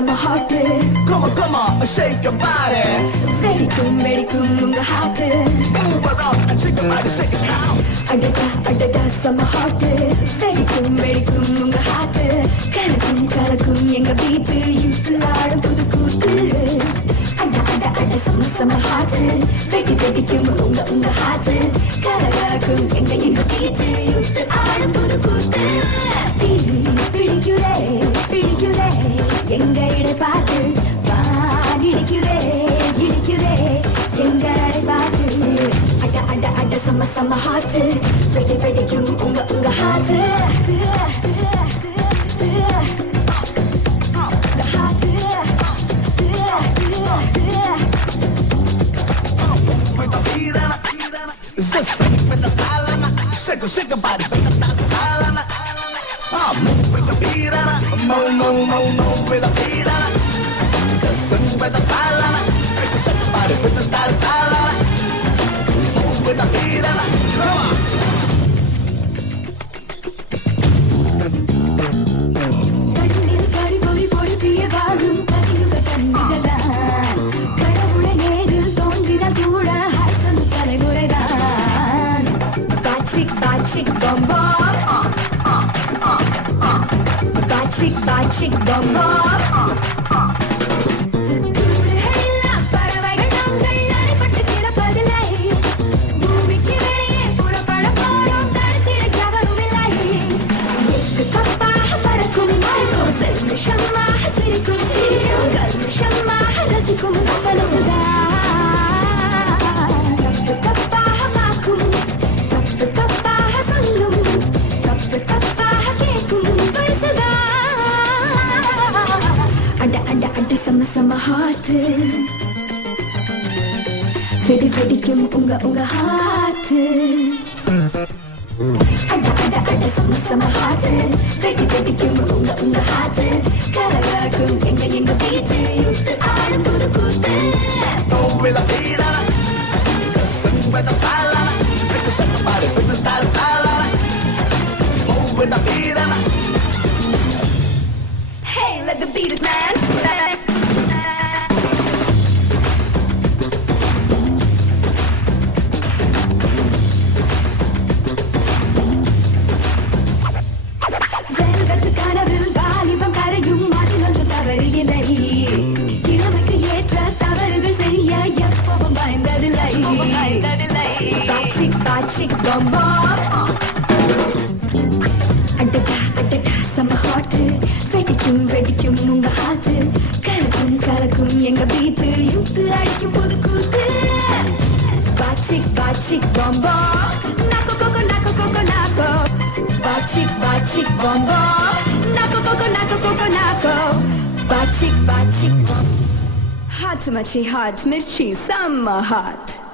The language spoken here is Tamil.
summer hot. Come on, shake your body. வெடிக்கும் உங்க heart. Move around and shake your body, shake it now. அடடா summer hot. வெடிக்கும் உங்க heart. கலக்கும் எங்க beat. யூத்தில் ஆடும் புது கூத்து. அட summer hot. வெடிக்கும் உங்க heart. கலக்கும் எங்க beat. யூத்தில் ஆடும் புது கூத்து. பிடிக்குதே எங்க இடை பார்த்து இடிக்குதே எங்க இடை பார்த்து அட சம ஹாட்டு வெடிக்கும் உங்க hot Shake your body, shake the style, move with the beat, move with the beat, just sing with the style, shake your body with the style, move with the beat, come on. Chick bum bum, bad chick bum bum. பறவைகள் நாங்கள் அடிபட்டு கிடப்பதில்லை பூமிக்கு வெளியே புறப்பட போறோம் தடுத்திட எவரும் இல்லை தப்பாக பறக்கும் செல்மிஷமாக சிரிக்கும் கல்மிஷமாக ரசிக்கும் ரசனசுதான் தப்பாக பார்க்கும் சம ஹாட்டு வெடிக்கும் உங்க ஹாட்டு அட சம ஹாட்டு வெடிக்கும் உங்க ஹாட்டு கலக்கும் எங்க பீச்சு யூத்து ஆடும் புது கூத்து With the beat, just sing with the style, shake your body with the style, move with the beat, hey, let the beat it, man. Chick bum bum. அடடா சம ஹாட் வெடிக்கும் உங்க ஹார்ட் கலக்கும் எங்க பீட் யூத்து அடிக்கும் புது கூத்து பாச்சிக் bum bum. Nako coco nako. Bachick bum bum. Nako coco nako. Bachick bum. Hot to mirchi summer hot.